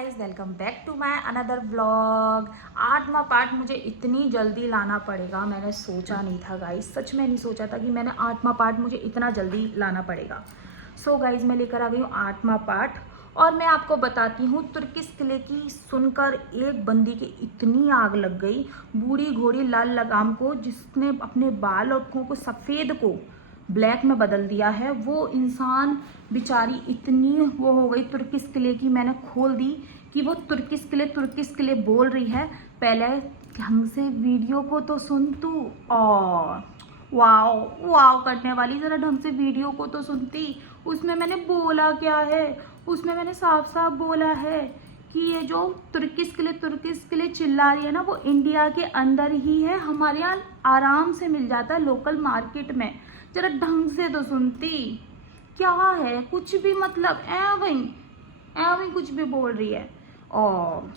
Guys, welcome back to my another vlog. 8वां part मुझे इतनी जल्दी लाना पड़ेगा, मैंने सोचा नहीं था गाइस, सच में नहीं सोचा था कि मैंने 8वां पार्ट मुझे इतना जल्दी लाना पड़ेगा। सो गाइस, मैं लेकर आ गई हूँ 8वां पार्ट और मैं आपको बताती हूँ तुर्किश किले की सुनकर एक बंदी की इतनी आग लग गई, बूढ़ी घोड़ी लाल लगाम को, जिसने अपने बाल और आँखों को सफ़ेद को ब्लैक में बदल दिया है। वो इंसान बेचारी इतनी वो हो गई तुर्किश किले की, मैंने खोल दी कि वो तुर्किश किले बोल रही है। पहले ढंग से वीडियो को तो सुन तू, और वाओ वाओ करने वाली, ज़रा ढंग से वीडियो को तो सुनती। उसमें मैंने बोला क्या है, उसमें मैंने साफ साफ बोला है कि ये जो तुर्किश किले चिल्ला रही है ना, वो इंडिया के अंदर ही है, हमारे यहाँ आराम से मिल जाता है लोकल मार्केट में। जरा ढंग से तो सुनती। क्या है, कुछ भी मतलब वही कुछ भी बोल रही है और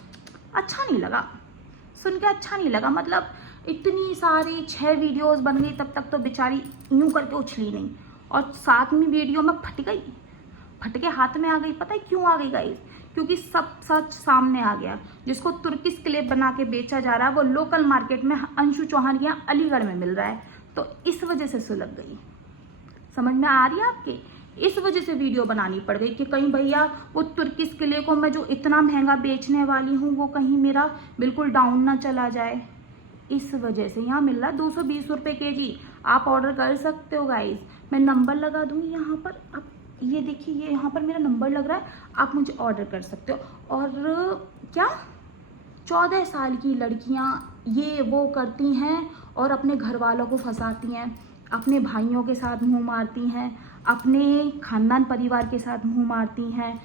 अच्छा नहीं लगा, सुन के अच्छा नहीं लगा। मतलब इतनी सारी 6 वीडियोस बन गई, तब तक तो बेचारी यूं करके उछली नहीं, और 7वीं वीडियो में फट के हाथ में आ गई। पता है क्यों आ गई गाइस? क्योंकि सब सच सामने आ गया। जिसको तुर्किश किले बना के बेचा जा रहा है वो लोकल मार्केट में अंशु चौहान के यहाँ अलीगढ़ में मिल रहा है, तो इस वजह से सुलग गई। समझ में आ रही है आपके? इस वजह से वीडियो बनानी पड़ गई कि कहीं भैया वो तुर्किश किले को मैं जो इतना महंगा बेचने वाली हूँ वो कहीं मेरा बिल्कुल डाउन ना चला जाए। इस वजह से यहाँ मिल रहा है 220 रुपये kg। आप ऑर्डर कर सकते हो गाइस, मैं नंबर लगा दूँगी यहाँ पर। आप ये देखिए, ये यहाँ पर मेरा नंबर लग रहा है, आप मुझे ऑर्डर कर सकते हो। और क्या 14 साल की लड़कियाँ ये वो करती हैं और अपने घर वालों को फंसाती हैं, अपने भाइयों के साथ मुंह मारती हैं, अपने खानदान परिवार के साथ मुंह मारती हैं,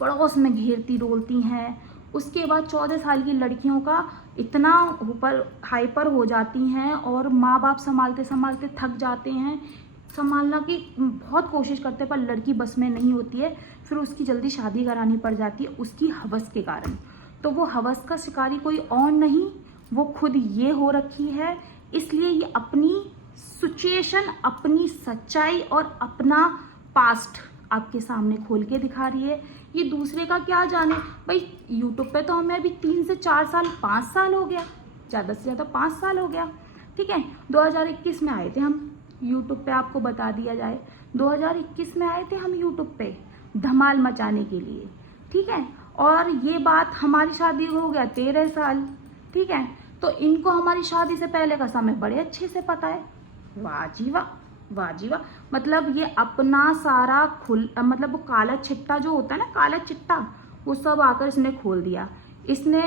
पड़ोस में घेरती डोलती हैं। उसके बाद 14 साल की लड़कियों का इतना ऊपर हाइपर हो जाती हैं और माँ बाप संभालते संभालते थक जाते हैं, संभालना की बहुत कोशिश करते हैं पर लड़की बस में नहीं होती है। फिर उसकी जल्दी शादी करानी पड़ जाती है उसकी हवस के कारण। तो वो हवस का शिकारी कोई और नहीं, वो खुद ये हो रखी है। इसलिए ये अपनी सिचुएशन, अपनी सच्चाई और अपना पास्ट आपके सामने खोल के दिखा रही है। ये दूसरे का क्या जाने भाई। यूट्यूब पे तो हमें अभी 3 से 4 साल 5 साल हो गया, ज़्यादा से ज़्यादा 5 साल हो गया, ठीक है। 2021 में आए थे हम यूट्यूब पे, आपको बता दिया जाए 2021 में आए थे हम यूट्यूब पे धमाल मचाने के लिए, ठीक है। और ये बात हमारी शादी हो गया 13 साल, ठीक है। तो इनको हमारी शादी से पहले का समय बड़े अच्छे से पता है। वाह जी वाह, वाह जी वाह। मतलब ये अपना सारा मतलब वो काला चिट्टा जो होता है ना, काला चिट्टा, वो सब आकर इसने खोल दिया। इसने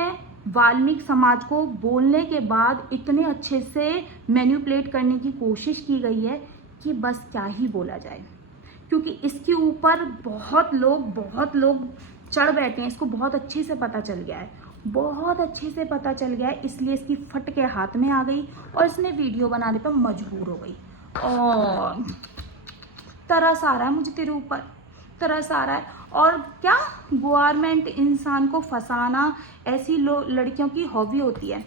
वाल्मीकि समाज को बोलने के बाद इतने अच्छे से मैनिपुलेट करने की कोशिश की गई है कि बस क्या ही बोला जाए। क्योंकि इसके ऊपर बहुत लोग चढ़ बैठे हैं, इसको बहुत अच्छे से पता चल गया है, बहुत अच्छे से पता चल गया है। इसलिए इसकी फट के हाथ में आ गई और इसने वीडियो बनाने पर मजबूर हो गई। और तरस आ रहा है मुझे तेरे ऊपर, तरस आ रहा है। और क्या गवर्नमेंट इंसान को फंसाना ऐसी लड़कियों की हॉबी होती है।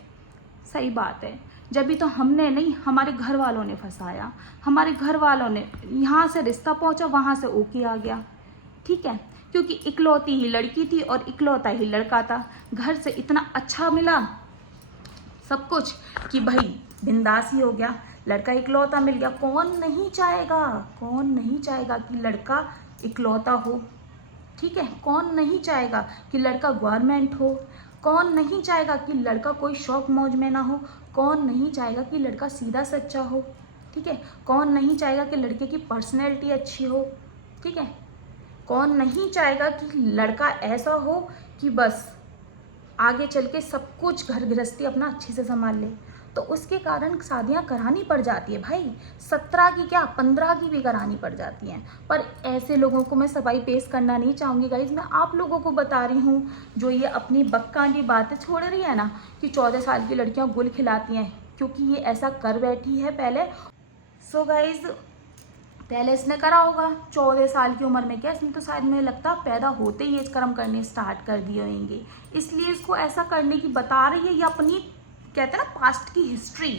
सही बात है, जब भी तो हमने नहीं, हमारे घर वालों ने फंसाया, हमारे घर वालों ने, यहाँ से रिश्ता पहुँचा वहाँ से ओके आ गया, ठीक है। क्योंकि इकलौती ही लड़की थी और इकलौता ही लड़का था, घर से इतना अच्छा मिला सब कुछ कि भाई बिंदास ही हो गया, लड़का इकलौता मिल गया। कौन नहीं चाहेगा कि लड़का इकलौता हो, ठीक है। कौन नहीं चाहेगा कि लड़का गवर्नमेंट हो, कौन नहीं चाहेगा कि लड़का कोई शौक मौज में ना हो, कौन नहीं चाहेगा कि लड़का सीधा सच्चा हो, ठीक है। कौन नहीं चाहेगा कि लड़के की पर्सनैलिटी अच्छी हो, ठीक है। कौन नहीं चाहेगा कि लड़का ऐसा हो कि बस आगे चल के सब कुछ घर गृहस्थी अपना अच्छे से संभाल ले। तो उसके कारण शादियां करानी पड़ जाती है भाई, 17 की क्या 15 की भी करानी पड़ जाती हैं। पर ऐसे लोगों को मैं सफाई पेश करना नहीं चाहूँगी गाइज। मैं आप लोगों को बता रही हूँ जो ये अपनी बक्कांडी बातें छोड़ रही है ना कि 14 साल की लड़कियाँ गुल खिलाती हैं, क्योंकि ये ऐसा कर बैठी है पहले। सो गाइज, पहले इसने करा होगा 14 साल की उम्र में, क्या इसने तो शायद मुझे लगता पैदा होते ही ये कर्म करने स्टार्ट कर दिए होंगे, इसलिए इसको ऐसा करने की बता रही है। ये अपनी कहते हैं ना पास्ट की हिस्ट्री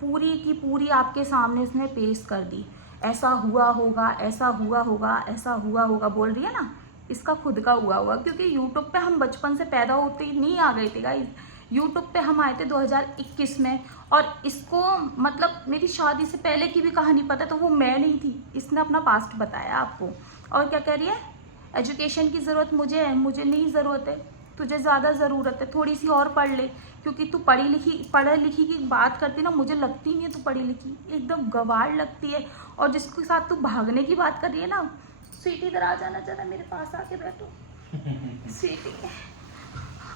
पूरी की पूरी आपके सामने उसने पेश कर दी। ऐसा हुआ होगा, ऐसा हुआ होगा, ऐसा हुआ होगा बोल रही है ना, इसका खुद का हुआ हुआ, क्योंकि यूट्यूब पे हम बचपन से पैदा होते ही नहीं आ गए थे गाइस। यूट्यूब पे हम आए थे 2021 में, और इसको मतलब मेरी शादी से पहले की भी कहानी पता है, तो वो मैं नहीं थी, इसने अपना पास्ट बताया आपको। और क्या कह रही है, एजुकेशन की ज़रूरत मुझे है, मुझे नहीं ज़रूरत है, तुझे ज़्यादा ज़रूरत है, थोड़ी सी और पढ़ ले, क्योंकि तू पढ़े लिखी की बात करती ना, मुझे लगती नहीं है तू पढ़ी लिखी, एकदम गवार लगती है। और जिसके साथ तू भागने की बात कर रही है ना, स्वीटी इधर आ जाना, जरा मेरे पास आके बैठो स्वीटी।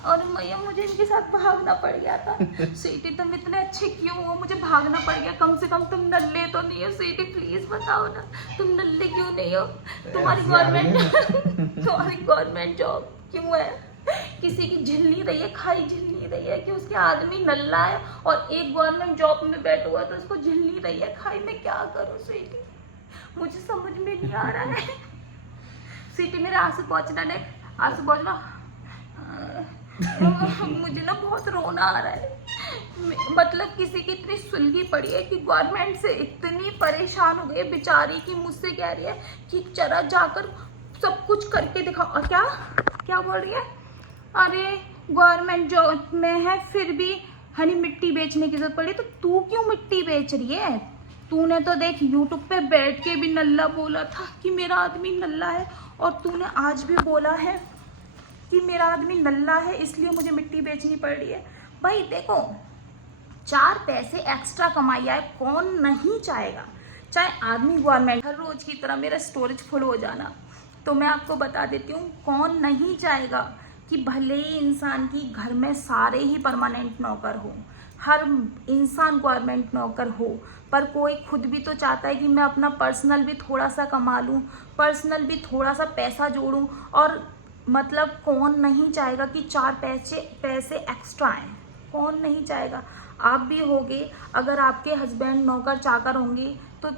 और मैया मुझे इनके साथ भागना पड़ गया था। स्वीटी तुम इतने अच्छे क्यों हो, मुझे भागना पड़ गया, कम से कम तुम नल्ले तो नहीं हो स्वीटी, प्लीज बताओ ना तुम नल्ले क्यों नहीं हो, तुम्हारी गवर्नमेंट जॉब क्यों है, किसी की झिल नहीं रही है, खाई झिल नहीं रही है, कि उसके आदमी नल्ला है और एक गवर्नमेंट जॉब में बैठा हुआ है तो उसको झिल नहीं रही है, खाई मैं क्या करूँ स्वीटी, मुझे समझ में नहीं आ रहा है। स्वीटी मेरे आंसू पहुँचना नहीं, आंसू पहुँचना, मुझे ना बहुत रोना आ रहा है। मतलब किसी की इतनी सुलगी पड़ी है कि गवर्नमेंट से इतनी परेशान हो गई है बेचारी, की मुझसे कह रही है कि चला जाकर सब कुछ करके दिखाओ। और क्या क्या बोल रही है, अरे गवर्नमेंट जॉब में है फिर भी हनी मिट्टी बेचने की जरूरत पड़ी, तो तू क्यों मिट्टी बेच रही है, तूने तो देख यूट्यूब पे बैठ के भी नल्ला बोला था कि मेरा आदमी नल्ला है, और तूने आज भी बोला है कि मेरा आदमी नल्ला है इसलिए मुझे मिट्टी बेचनी पड़ रही है। भाई देखो, 4 पैसे एक्स्ट्रा कमाई आए, कौन नहीं चाहेगा, चाहे आदमी गवर्नमेंट, हर रोज की तरह मेरा स्टोरेज फुल हो जाना, तो मैं आपको बता देती हूँ कौन नहीं चाहेगा कि भले ही इंसान की घर में सारे ही परमानेंट नौकर हो, हर इंसान गवर्नमेंट नौकर हो, पर कोई खुद भी तो चाहता है कि मैं अपना पर्सनल भी थोड़ा सा कमा लूँ, पर्सनल भी थोड़ा सा पैसा जोड़ूँ, और मतलब कौन नहीं चाहेगा कि 4 पैसे एक्स्ट्रा आए, कौन नहीं चाहेगा। आप भी होगे, अगर आपके हस्बैंड नौकर चाकर होंगे तो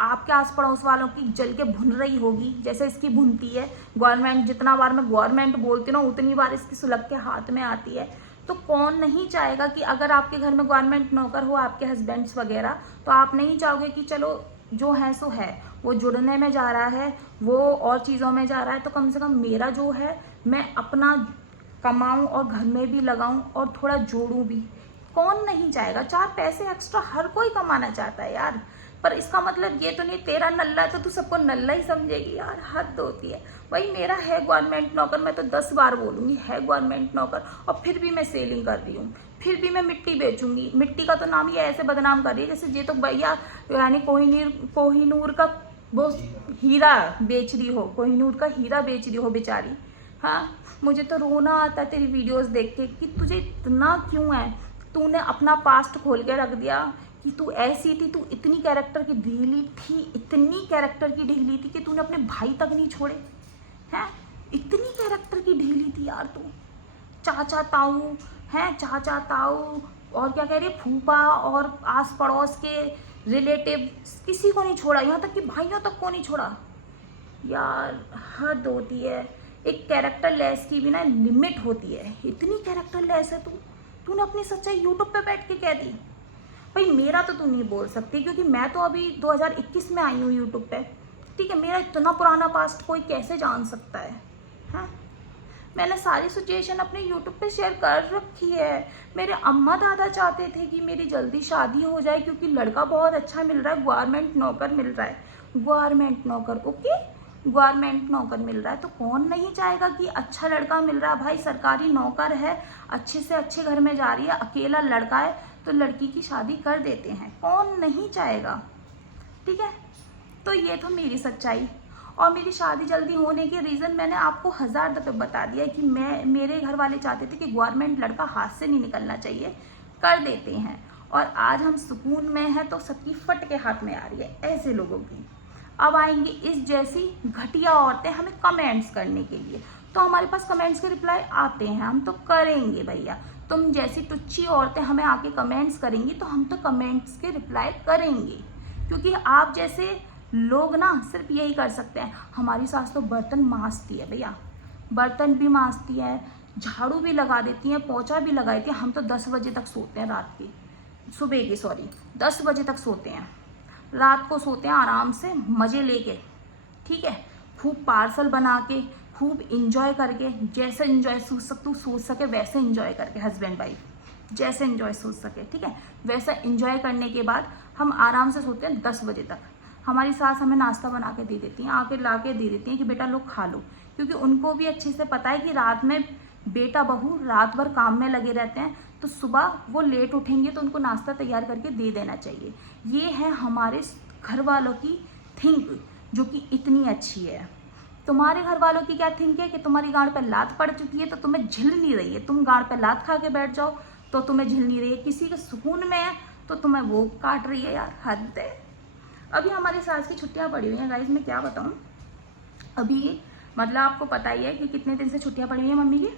आपके आस पड़ोस वालों की जल के भुन रही होगी जैसे इसकी भुनती है गवर्नमेंट। जितना बार मैं गवर्नमेंट बोलती हूँ ना उतनी बार इसकी सुलग के हाथ में आती है। तो कौन नहीं चाहेगा कि अगर आपके घर में गवर्नमेंट नौकर हो, आपके हस्बैंड्स वगैरह, तो आप नहीं चाहोगे कि चलो जो है सो है, वो जुड़ने में जा रहा है, वो और चीज़ों में जा रहा है, तो कम से कम मेरा जो है मैं अपना कमाऊं और घर में भी लगाऊं और थोड़ा जोड़ूं भी। कौन नहीं चाहेगा, 4 पैसे एक्स्ट्रा हर कोई कमाना चाहता है यार। पर इसका मतलब ये तो नहीं तेरा नल्ला है तो तू सबको नल्ला ही समझेगी यार, हद होती है। भाई मेरा है गवर्नमेंट नौकर, मैं तो 10 बार बोलूँगी है गवर्नमेंट नौकर, और फिर भी मैं सेलिंग कर रही हूँ, फिर भी मैं मिट्टी बेचूंगी। मिट्टी का तो नाम ये ऐसे बदनाम कर रही है जैसे ये तो भैया यानी कोहिनूर का वो हीरा बेच रही हो, कोहिनूर का हीरा बेच रही हो बेचारी। हाँ, मुझे तो रोना आता है तेरी वीडियोस देख के कि तुझे इतना क्यों है, तूने अपना पास्ट खोल के रख दिया कि तू ऐसी थी, तू इतनी कैरेक्टर की ढीली थी, इतनी कैरेक्टर की ढीली थी कि तूने अपने भाई तक नहीं छोड़े हैं, इतनी कैरेक्टर की ढीली थी यार तू। चाचा ताऊ हैं, चाचा ताऊ और क्या कह रही है फूफा और आस पड़ोस के रिलेटिव, किसी को नहीं छोड़ा, यहाँ तक कि भाइयों तक को नहीं छोड़ा यार, हद होती है। एक कैरेक्टर लेस की भी ना लिमिट होती है, इतनी कैरेक्टर लेस है तूने अपनी सच्चाई यूट्यूब पे बैठ के कह दी। भाई मेरा तो तू नहीं बोल सकती क्योंकि मैं तो अभी 2021 में आई हूँ यूट्यूब पे, ठीक है। मेरा इतना पुराना पास्ट कोई कैसे जान सकता है, हाँ? मैंने सारी सिचुएशन अपने यूट्यूब पे शेयर कर रखी है। मेरे अम्मा दादा चाहते थे कि मेरी जल्दी शादी हो जाए क्योंकि लड़का बहुत अच्छा मिल रहा है, गवर्नमेंट नौकर मिल रहा है, गवर्नमेंट नौकर, ओके गवर्नमेंट नौकर मिल रहा है, तो कौन नहीं चाहेगा कि अच्छा लड़का मिल रहा है। भाई सरकारी नौकर है, अच्छे से अच्छे घर में जा रही है, अकेला लड़का है तो लड़की की शादी कर देते हैं, कौन नहीं चाहेगा, ठीक है। तो ये तो मेरी सच्चाई। और मेरी शादी जल्दी होने के रीज़न मैंने आपको 1000 दफ़े बता दिया कि मेरे घर वाले चाहते थे कि गवर्नमेंट लड़का हाथ से नहीं निकलना चाहिए, कर देते हैं। और आज हम सुकून में हैं तो सबकी फट के हाथ में आ रही है ऐसे लोगों की। अब आएंगी इस जैसी घटिया औरतें हमें कमेंट्स करने के लिए, तो हमारे पास कमेंट्स के रिप्लाई आते हैं, हम तो करेंगे भैया। तुम जैसी टुच्ची औरतें हमें आके कमेंट्स करेंगी तो हम तो कमेंट्स के रिप्लाई करेंगे, क्योंकि आप जैसे लोग ना सिर्फ यही कर सकते हैं। हमारी सास तो बर्तन मांजती है भैया, बर्तन भी मांजती है, झाड़ू भी लगा देती है, पोछा भी लगा देती है। हम तो 10 बजे तक सोते हैं, रात के सुबह के 10 बजे तक सोते हैं, रात को सोते हैं आराम से मज़े लेके, ठीक है। खूब पार्सल बना के, खूब इंजॉय करके, जैसे इंजॉय तू सोच सके वैसे इंजॉय करके, हस्बैंड वाइफ जैसे इंजॉय सोच सके, ठीक है, वैसा इंजॉय करने के बाद हम आराम से सोते हैं 10 बजे तक। हमारी सास हमें नाश्ता बना के दे देती हैं, आके ला के दे देती हैं कि बेटा लोग खा लो, क्योंकि उनको भी अच्छे से पता है कि रात में बेटा बहू रात भर काम में लगे रहते हैं, तो सुबह वो लेट उठेंगे तो उनको नाश्ता तैयार करके दे देना चाहिए। ये है हमारे घर वालों की थिंक, जो कि इतनी अच्छी है। तुम्हारे घर वालों की क्या थिंक है कि तुम्हारी गांड पे लात पड़ चुकी है तो तुम्हें झिल नहीं रही है, तुम गांड पे लात खा के बैठ जाओ तो तुम्हें झिल नहीं रही है, किसी के सुकून में है तो तुम्हें वो काट रही है। यार हद है। अभी हमारी सास की छुट्टियां पड़ी हुई हैं गाइस, मैं क्या बताऊं। अभी मतलब आपको पता ही है कि कितने दिन से छुट्टियां पड़ी हुई हैं मम्मी की,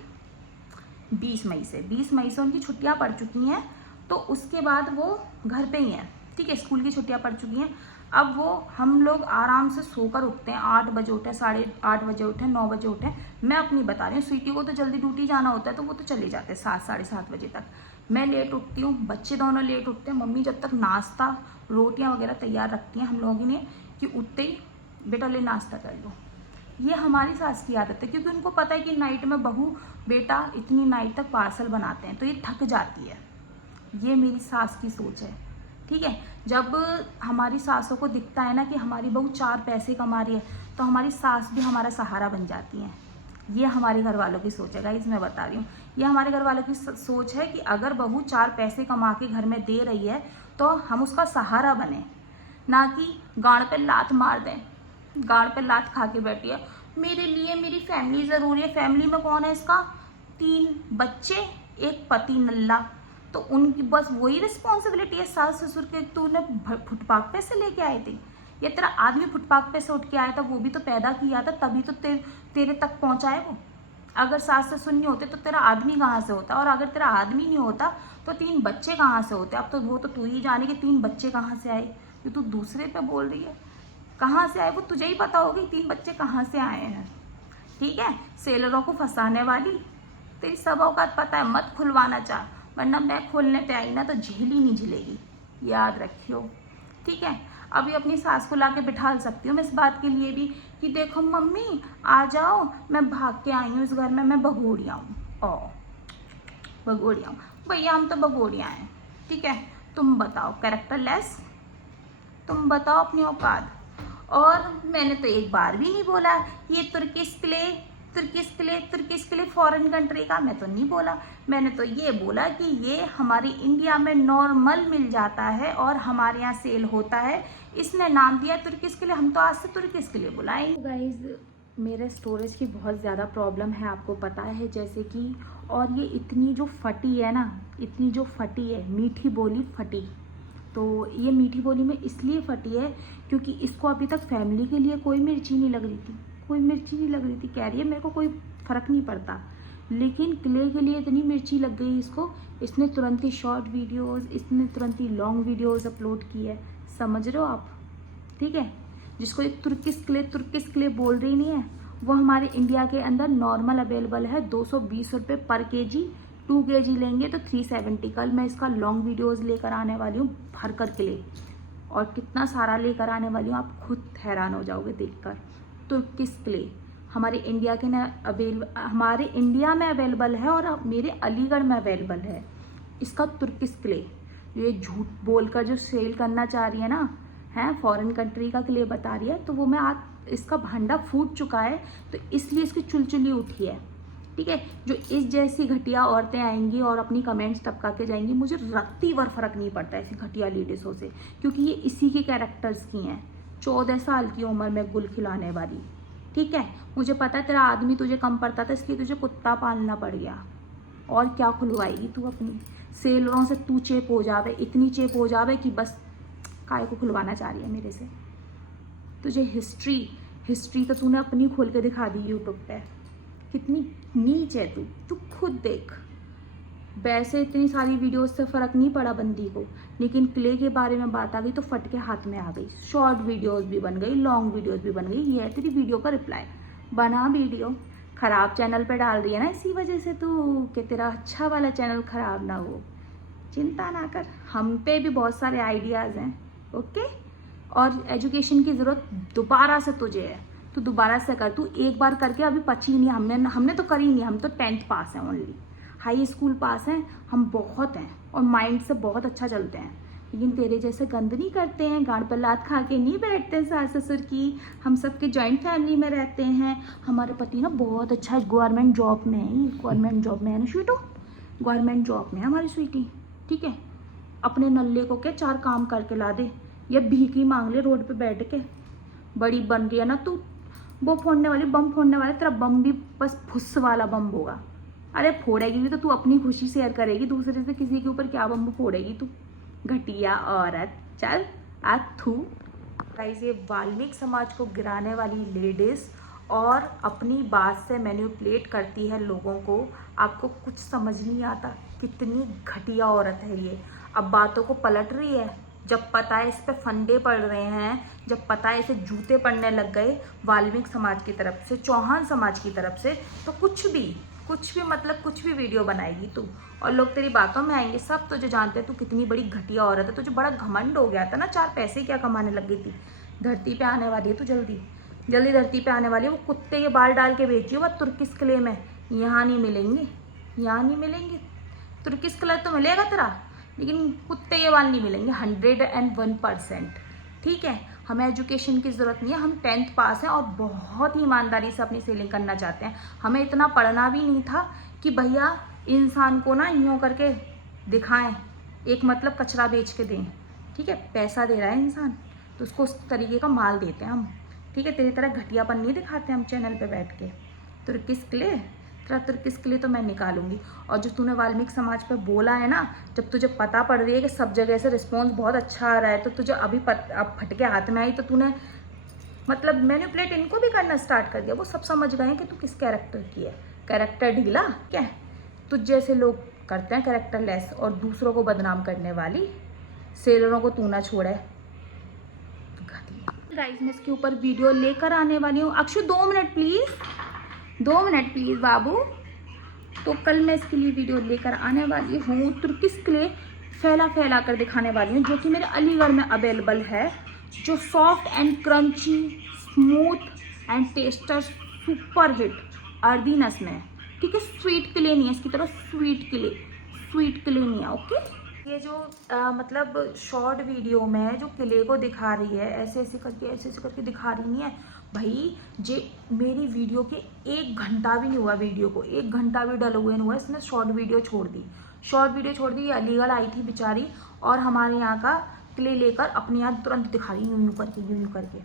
20 मई से उनकी छुट्टियां पड़ चुकी हैं। तो उसके बाद वो घर पे ही हैं, ठीक है, स्कूल की छुट्टियां पड़ चुकी हैं। अब वो हम लोग आराम से सोकर उठते हैं, 8 बजे उठे, 8:30 बजे उठे, 9 बजे उठे। मैं अपनी बता रही हूँ, स्वीटी को तो जल्दी ड्यूटी जाना होता है तो वो तो चले जाते हैं 7 साढ़े 7 बजे तक। मैं लेट उठती हूँ, बच्चे दोनों लेट उठते हैं। मम्मी जब तक नाश्ता रोटियाँ वगैरह तैयार रखती हैं हम लोगों ने कि उठते ही बेटा ले नाश्ता कर लो। ये हमारी सास की आदत है, क्योंकि उनको पता है कि नाइट में बहू बेटा इतनी नाइट तक पार्सल बनाते हैं तो ये थक जाती है। ये मेरी सास की सोच है, ठीक है। जब हमारी सासों को दिखता है ना कि हमारी बहू 4 पैसे कमा रही है तो हमारी सास भी हमारा सहारा बन जाती हैं। ये हमारे घर वालों की सोच है गाइस, मैं बता रही हूँ। ये हमारे घर वालों की सोच है कि अगर बहू 4 पैसे कमा के घर में दे रही है तो हम उसका सहारा बने, ना कि गाड़ पे लात मार दें। गाड़ पे लात खा के बैठी है, मेरे लिए मेरी फैमिली ज़रूरी है। फैमिली में कौन है इसका? 3 बच्चे, एक पति नल्ला, तो उनकी बस वही रिस्पॉन्सिबिलिटी है सास ससुर के। तूने फुटपाथ पे से लेके आए थे, ये तेरा आदमी फुटपाथ पे से उठ के आया था, वो भी तो पैदा किया था, तभी तो तेरे तक पहुंचा है वो। अगर सास ससुर नहीं होते तो तेरा आदमी कहाँ से होता, और अगर तेरा आदमी नहीं होता तो 3 बच्चे कहाँ से होते। अब तो वो तो तू ही जाने कि 3 बच्चे कहाँ से आए, ये तू दूसरे पे बोल रही है। कहाँ से आए वो तुझे ही पता होगी, 3 बच्चे कहाँ से आए हैं, ठीक है। सेलरों को फंसाने वाली तेरी सब औकात पता है, मत खुलवाना चाह, वरना मैं खोलने पे आई ना तो झेली नहीं झिलेगी, याद रखियो, ठीक है। अभी अपनी सास को ला के बिठा सकती हूँ मैं इस बात के लिए भी कि देखो मम्मी आ जाओ, मैं भाग के आई हूँ इस घर में, मैं भगोड़िया हूँ। ओ भगोड़िया हूँ भैया, हम तो भगोड़िया हैं, ठीक है। तुम बताओ कैरेक्टरलेस, तुम बताओ अपनी औकात। और मैंने तो एक बार भी नहीं बोला ये तुर्किश क्ले फॉरेन कंट्री का, मैं तो नहीं बोला। मैंने तो ये बोला कि ये हमारी इंडिया में नॉर्मल मिल जाता है और हमारे यहाँ सेल होता है, इसने नाम दिया तुर्किश क्ले, हम तो आज से तुर्किश क्ले बुलाएंगे। गाइज मेरे स्टोरेज की बहुत ज़्यादा प्रॉब्लम है, आपको पता है, जैसे कि, और ये इतनी जो फटी है ना, इतनी जो फटी है, मीठी बोली फटी। तो ये मीठी बोली में इसलिए फटी है क्योंकि इसको अभी तक फैमिली के लिए कोई मिर्ची नहीं लग रही थी, कोई मिर्ची नहीं लग रही थी। कह रही है मेरे को कोई फ़र्क नहीं पड़ता, लेकिन क्ले के लिए इतनी मिर्ची लग गई इसको, इसने तुरंत ही शॉर्ट वीडियोस, इसने तुरंत ही लॉन्ग वीडियोस अपलोड की है, समझ रहे हो आप, ठीक है। जिसको एक तुर्किश क्ले बोल रही नहीं है, वो हमारे इंडिया के अंदर नॉर्मल अवेलेबल है 220 रुपये पर केजी। 2 kg लेंगे तो 370। कल मैं इसका लॉन्ग वीडियोस लेकर आने वाली हूँ भर कर के लिए, और कितना सारा लेकर आने वाली हूँ आप खुद हैरान हो जाओगे देखकर। तुर्किश क्ले हमारे इंडिया के हमारे इंडिया में अवेलेबल है और मेरे अलीगढ़ में अवेलेबल है इसका तुर्किश क्ले। ये झूठ बोलकर जो सेल करना चाह रही है ना, है फॉरेन कंट्री का क्ले बता रही है, तो वो मैं आज इसका भांडा फूट चुका है तो इसलिए इसकी चुलचुली उठी है, ठीक है। जो इस जैसी घटिया औरतें आएंगी और अपनी कमेंट्स टपका के जाएंगी, मुझे रत्ती भर फर्क नहीं पड़ता ऐसी घटिया लेडीज़ों से, क्योंकि ये इसी के कैरेक्टर्स की हैं। 14 साल की उम्र में गुल खिलाने वाली, ठीक है। मुझे पता है तेरा आदमी तुझे कम पड़ता था, इसलिए तुझे कुत्ता पालना पड़ गया। और क्या खुलवाएगी तू अपनी सेलरों से? तू चेप हो जावे, इतनी चेप हो जावे कि बस काय को खुलवाना चाह रही है मेरे से। तुझे हिस्ट्री तो तूने अपनी खोल के दिखा दी यूट्यूब पे, कितनी नीच है तू खुद देख। वैसे इतनी सारी वीडियोस से फ़र्क नहीं पड़ा बंदी को, लेकिन क्ले के बारे में बात आ गई तो फट के हाथ में आ गई। शॉर्ट वीडियोस भी बन गई, लॉन्ग वीडियोस भी बन गई। ये है तेरी वीडियो का रिप्लाई। बना वीडियो, ख़राब चैनल पे डाल रही है ना इसी वजह से तू, कि तेरा अच्छा वाला चैनल ख़राब ना हो। चिंता ना कर, हम पे भी बहुत सारे आइडियाज़ हैं, ओके। और एजुकेशन की ज़रूरत दोबारा से तुझे है, तो दोबारा से कर। तू एक बार करके अभी पची नहीं, हमने तो करी नहीं, हम तो 10th पास हैं ओनली, हाई स्कूल पास हैं, हम बहुत हैं और माइंड से बहुत अच्छा चलते हैं। लेकिन तेरे जैसे गंद नहीं करते हैं, गाड़ पर लात खा के नहीं बैठते हैं सास ससुर की। हम सबके जॉइंट फैमिली में रहते हैं। हमारे पति ना बहुत अच्छा गवर्नमेंट जॉब में है, गवर्नमेंट जॉब में है ना स्वीटू, गवर्नमेंट जॉब में है हमारी स्वीटी, ठीक है। अपने नल्ले को क्या 4 काम करके ला दे या भीख ही मांग ले रोड पे बैठ के। बड़ी बन रही है ना तू, वो फोड़ने वाली, बम फोड़ने वाले, तेरा बम भी बस फुस वाला बम होगा। अरे फोड़ेगी भी तो तू अपनी खुशी शेयर करेगी, दूसरे से किसी के ऊपर क्या बम फोड़ेगी तू, घटिया औरत। चल आ थू। गाइस, ये वाल्मीकि समाज को गिराने वाली लेडीज और अपनी बात से मैनिपुलेट करती है लोगों को। आपको कुछ समझ नहीं आता, कितनी घटिया औरत है ये। अब बातों को पलट रही है, जब पता है इस पे फंडे पड़ रहे हैं, जब पता है इसे जूते पड़ने लग गए वाल्मीकि समाज की तरफ से, चौहान समाज की तरफ से, तो कुछ भी मतलब कुछ भी वीडियो बनाएगी तू और लोग तेरी बातों में आएंगे। सब तुझे जानते हैं तू कितनी बड़ी घटिया औरत है। तुझे बड़ा घमंड हो गया था ना, 4 पैसे क्या कमाने लग गई थी। धरती पे आने वाली है तू, जल्दी जल्दी धरती पे आने वाली है। वो कुत्ते के बाल डाल के बेची हो, वह तुर्किश किले में, यहाँ नहीं मिलेंगे, यहाँ नहीं मिलेंगे। तुर्किश किला तो मिलेगा तेरा, लेकिन कुत्ते के बाल नहीं मिलेंगे 101%, ठीक है। हमें एजुकेशन की ज़रूरत नहीं है, हम 10th पास हैं और बहुत ही ईमानदारी से अपनी सेलिंग करना चाहते हैं। हमें इतना पढ़ना भी नहीं था कि भैया इंसान को ना यूँ करके दिखाएं, एक मतलब कचरा बेच के दें, ठीक है। पैसा दे रहा है इंसान तो उसको उस तरीके का माल देते हैं हम, ठीक है। तेरी तरह घटियापन नहीं दिखाते हम चैनल पे बैठ के। तुर्किश किले, तेरा तुर्किश किले तो मैं निकालूंगी। और जो तूने वाल्मीकि समाज पे बोला है ना, जब तुझे पता पड़ रही है कि सब जगह से रिस्पॉन्स बहुत अच्छा आ रहा है, तो तुझे अभी अब फटके हाथ में आई तो तूने मतलब मैनिपुलेट इनको भी करना स्टार्ट कर दिया। वो सब समझ गए कि तू किस कैरेक्टर की है। कैरेक्टर ढीला क्या है, तुझ जैसे लोग करते हैं कैरेक्टर लेस और दूसरों को बदनाम करने वाली सेलरों को तू ना छोड़े। गाइस, मैं इसके ऊपर वीडियो लेकर आने वाली हूँ। Akshu 2 minute please, 2 minute please बाबू। तो कल मैं इसके लिए वीडियो लेकर आने वाली हूँ, तुर्किश किले फैला कर दिखाने वाली हूँ, जो कि मेरे अलीगढ़ में अवेलेबल है, जो soft and crunchy, smooth and tastier, super hit अर्दीनस में, ठीक है। स्वीट किले नहीं है इसकी तरह, स्वीट किले नहीं है, ओके। ये जो मतलब शॉर्ट वीडियो में जो किले को दिखा रही है, ऐसे ऐसे करके दिखा रही नहीं है भाई। जे मेरी वीडियो के 1 घंटा भी नहीं हुआ, वीडियो को 1 घंटा भी डल हुए नहीं हुआ, इसने शॉर्ट वीडियो छोड़ दी। ये अलीगढ़ आई थी बेचारी और हमारे यहाँ का किले लेकर अपने यहाँ तुरंत दिखा रही यूं करके।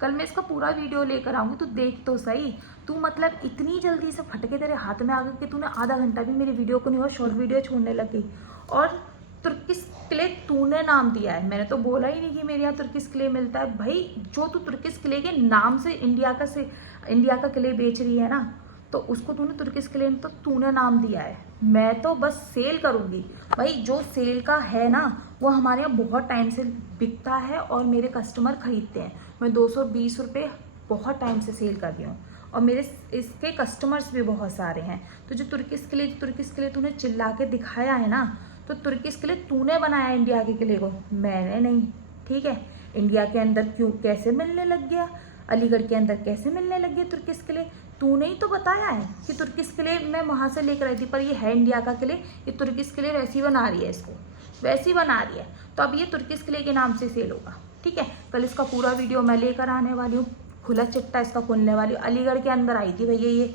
कल मैं इसका पूरा वीडियो लेकर आऊँगी, तो देख तो सही। तू मतलब इतनी जल्दी से फटके तेरे हाथ में आ गई कि तूने आधा घंटा भी मेरी वीडियो को नहीं हुआ, शॉर्ट वीडियो छोड़ने लग गई। और तुर्किश किले तूने नाम दिया है, मैंने तो बोला ही नहीं कि मेरे यहाँ तुर्किश किले मिलता है। भाई जो तू तुर्किश किले के नाम से इंडिया का किले बेच रही है ना, तो उसको तूने तुर्किश किले तो तूने नाम दिया है। मैं तो बस सेल करूँगी भाई, जो सेल का है ना वो हमारे यहाँ बहुत टाइम से बिकता है और मेरे कस्टमर खरीदते हैं। मैं 220 रुपये बहुत टाइम से सेल कर रही हूँ और मेरे इसके कस्टमर्स भी बहुत सारे हैं। तो जो तुर्किश किले तूने चिल्ला के दिखाया है ना, तो तुर्किश किले तूने बनाया इंडिया के किले को, मैंने नहीं, ठीक है। इंडिया के अंदर कैसे मिलने लग गया, अलीगढ़ के अंदर कैसे मिलने लग गया तुर्किश किले, तूने ही तो बताया है कि तुर्किश किले मैं वहाँ से लेकर आई थी, पर ये है इंडिया का किले। ये तुर्किश किले वैसी बना रही है, इसको वैसी बना रही है, तो अब ये तुर्किश किले के नाम से सेल होगा, ठीक है। कल इसका पूरा वीडियो मैं लेकर आने वाली हूँ, खुला चिट्टा इसका खोलने वाली हूँ। अलीगढ़ के अंदर आई थी भैया ये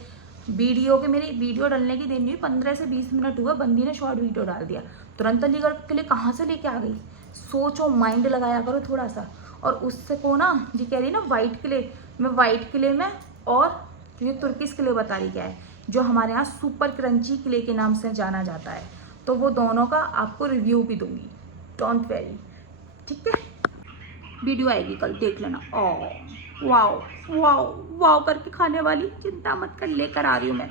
वीडियो के, मेरी वीडियो डालने की देर नहीं हुई, 15 से 20 मिनट हुआ, बंदी ने शॉर्ट वीडियो डाल दिया, तुरंत अलीगढ़ के लिए कहाँ से लेके आ गई। सोचो, माइंड लगाया करो थोड़ा सा। और उससे को ना जी कह रही ना वाइट किले, मैं वाइट किले में और ये तुर्किश किले बता रही क्या है, जो हमारे यहाँ सुपर क्रंची किले के नाम से जाना जाता है। तो वो दोनों का आपको रिव्यू भी दूंगी, डोंट वेरी, ठीक है। वीडियो आएगी कल, देख लेना। ओ वाओ वाओ वाओ करके खाने वाली, चिंता मत कर, लेकर आ रही हूँ मैं।